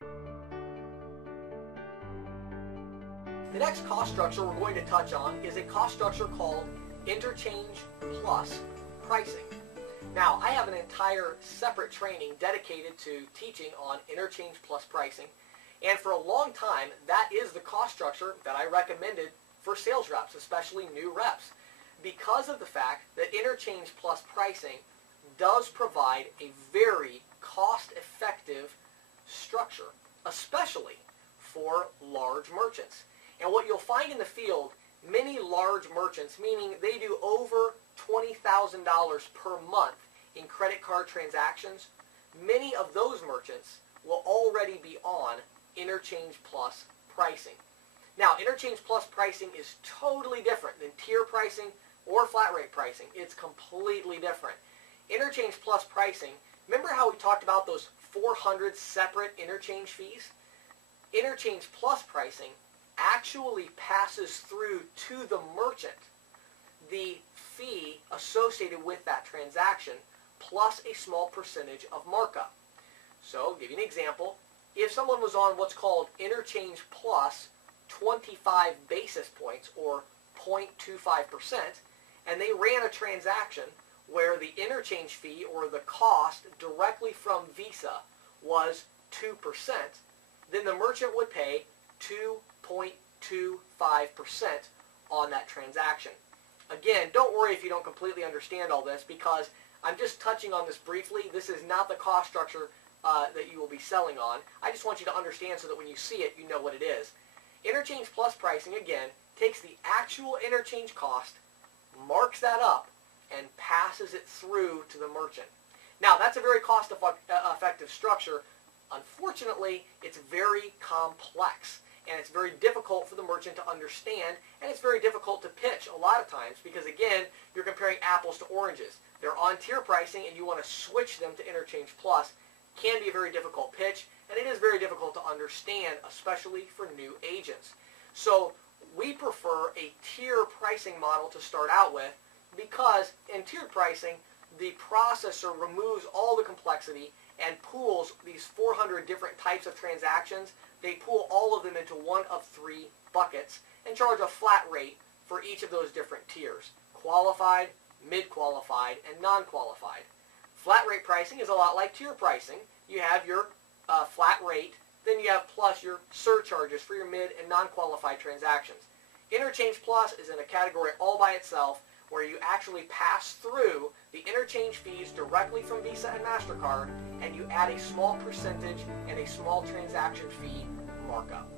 The next cost structure we're going to touch on is a cost structure called Interchange plus pricing. Now, I have an entire separate training dedicated to teaching on Interchange plus pricing, and for a long time, that is the cost structure that I recommended for sales reps, especially new reps, because of the fact that Interchange plus pricing does provide a very cost-effective structure, especially for large merchants. And what you'll find in the field, many large merchants, meaning they do over $20,000 per month in credit card transactions, many of those merchants will already be on Interchange plus pricing. Now, Interchange plus pricing is totally different than tier pricing or flat rate pricing. It's completely different. Interchange plus pricing, remember how we talked about those 400 separate interchange fees? Interchange plus pricing actually passes through to the merchant the fee associated with that transaction plus a small percentage of markup. So, I'll give you an example. If someone was on what's called Interchange plus 25 basis points or 0.25% and they ran a transaction where the interchange fee or the cost directly from Visa was 2%, then the merchant would pay 2.25% on that transaction. Again, don't worry if you don't completely understand all this, because I'm just touching on this briefly. This is not the cost structure that you will be selling on. I just want you to understand so that when you see it, you know what it is. Interchange plus pricing, again, takes the actual interchange cost, marks that up, and passes it through to the merchant. Now, that's a very cost-effective structure. Unfortunately, it's very complex, and it's very difficult for the merchant to understand, and it's very difficult to pitch a lot of times because, again, you're comparing apples to oranges. They're on tier pricing, and you want to switch them to Interchange Plus. Can be a very difficult pitch, and it is very difficult to understand, especially for new agents. So we prefer a tier pricing model to start out with, because in tiered pricing, the processor removes all the complexity and pools these 400 different types of transactions. They pool all of them into one of 3 buckets and charge a flat rate for each of those different tiers: qualified, mid-qualified, and non-qualified. Flat rate pricing is a lot like tier pricing. You have your flat rate, then you have plus your surcharges for your mid and non-qualified transactions. Interchange Plus is in a category all by itself, where you actually pass through the interchange fees directly from Visa and MasterCard, and you add a small percentage and a small transaction fee markup.